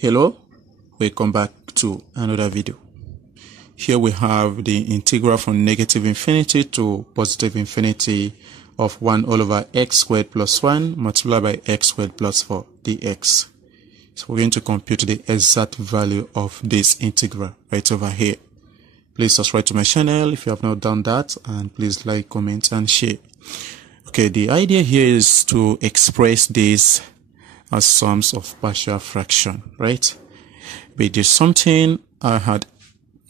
Hello, welcome back to another video. Here we have the integral from negative infinity to positive infinity of 1 all over x squared plus 1 multiplied by x squared plus 4 dx. So we're going to compute the exact value of this integral right over here. Please subscribe to my channel if you have not done that, and please like, comment and share. Okay, the idea here is to express this as sums of partial fraction, right? But there's something I had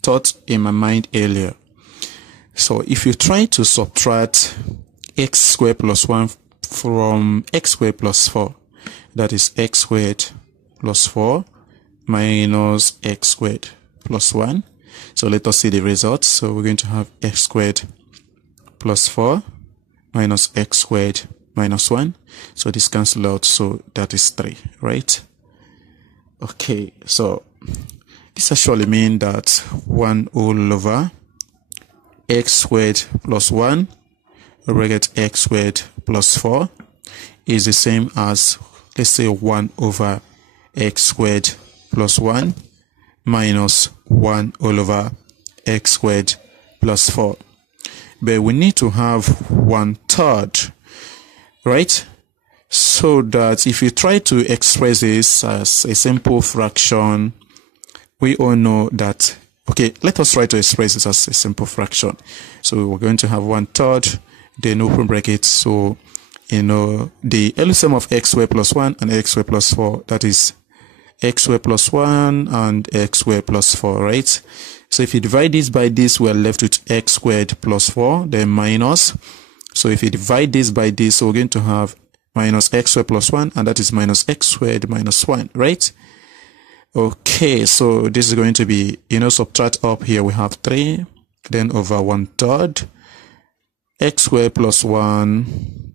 thought in my mind earlier. So if you try to subtract x squared plus 1 from x squared plus 4, that is x squared plus 4 minus x squared plus 1. So let us see the results. So we're going to have x squared plus 4 minus x squared minus 1. So this cancels out, so that is 3, right? Okay, so this actually means that 1 all over x squared plus 1 bracket x squared plus 4 is the same as, let's say, 1 over x squared plus 1 minus 1 all over x squared plus 4. But we need to have 1/3, right? So that if you try to express this as a simple fraction, we all know that, okay, let us try to express this as a simple fraction. So we're going to have 1/3, then open bracket. So, you know, the LCM of x squared plus 1 and x squared plus 4, that is x squared plus 1 and x squared plus 4, right? So if you divide this by this, we're left with x squared plus 4, then minus. So if you divide this by this, so we're going to have minus x squared plus 1, and that is minus x squared minus 1, right? Okay, so this is going to be, you know, subtract up here, we have 3, then over 1/3, x squared plus 1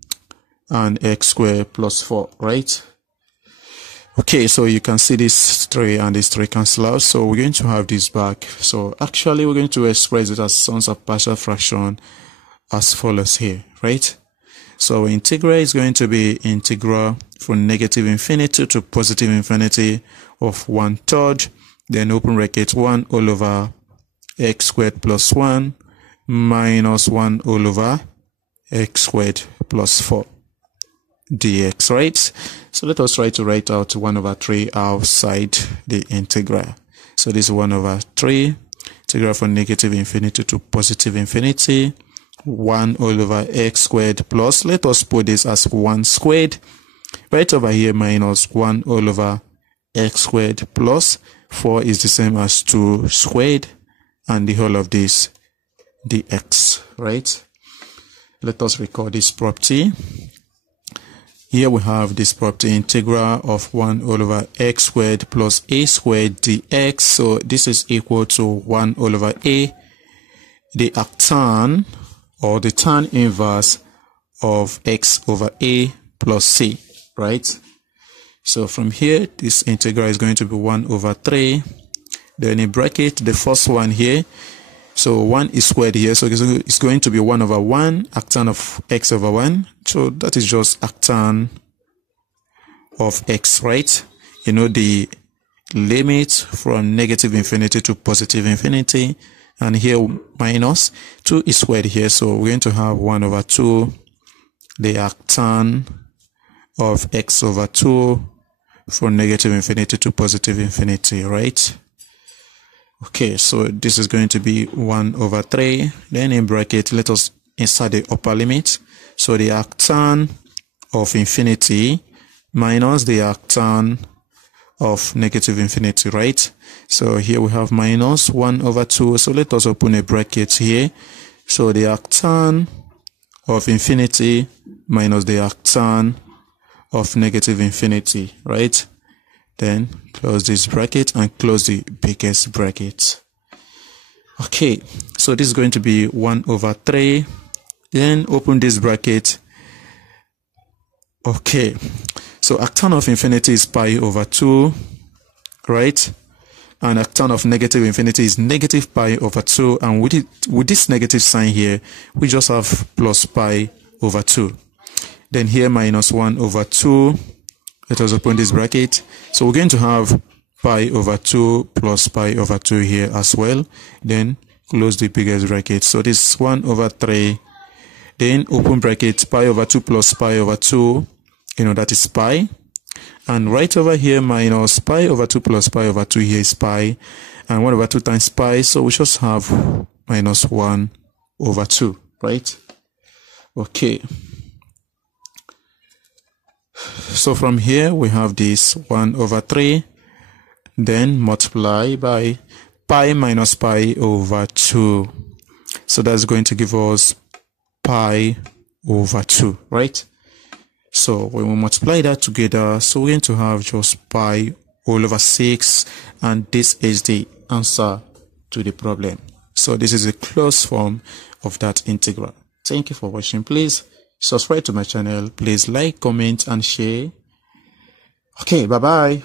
and x squared plus 4, right? Okay, so you can see this 3 and this 3 cancel out, so we're going to have this back. So actually we're going to express it as sums of partial fraction as follows here, right? So integral is going to be integral from negative infinity to positive infinity of 1/3, then open bracket 1 all over x squared plus 1 minus 1 all over x squared plus 4 dx, right? So let us try to write out 1/3 outside the integral. So this is 1/3, integral from negative infinity to positive infinity, 1 all over x squared plus, let us put this as 1 squared, right over here, minus 1 all over x squared plus 4 is the same as 2 squared, and the whole of this dx, right? Let us record this property. Here we have this property, integral of 1 all over x squared plus a squared dx. So this is equal to 1 all over a, the arctan or the tan inverse of x over a plus c, right? So from here, this integral is going to be 1/3. Then in bracket, the first one here, so 1 is squared here, so it's going to be 1/1, arctan of x over 1. So that is just arctan of x, right? You know, the limit from negative infinity to positive infinity. And here minus 2 is squared here, so we're going to have 1/2, the arctan of x over 2 from negative infinity to positive infinity, right? Okay, so this is going to be 1/3. Then in bracket, let us insert the upper limit. So the arctan of infinity minus the arctan of negative infinity, right? So here we have minus 1/2. So let us open a bracket here. So the arctan of infinity minus the arctan of negative infinity, right? Then close this bracket and close the biggest bracket. Okay, so this is going to be 1/3. Then open this bracket. Okay, so arctan of infinity is pi over 2, right? And arctan of negative infinity is negative pi over 2. And with this negative sign here, we just have plus pi over 2. Then here minus 1/2. Let us open this bracket. So we're going to have pi over 2 plus pi over 2 here as well. Then close the biggest bracket. So this is 1 over 3. Then open bracket, pi over 2 plus pi over 2. That is pi. And right over here minus pi over 2 plus pi over 2 here is pi. And 1 over 2 times pi. So we just have minus 1 over 2, right? Okay. So from here we have this 1 over 3. Then multiply by pi minus pi over 2. So that's going to give us pi over 2, right? So when we multiply that together, so we're going to have just pi all over 6, and this is the answer to the problem. So this is a closed form of that integral. Thank you for watching. Please subscribe to my channel. Please like, comment, and share. Okay, bye-bye.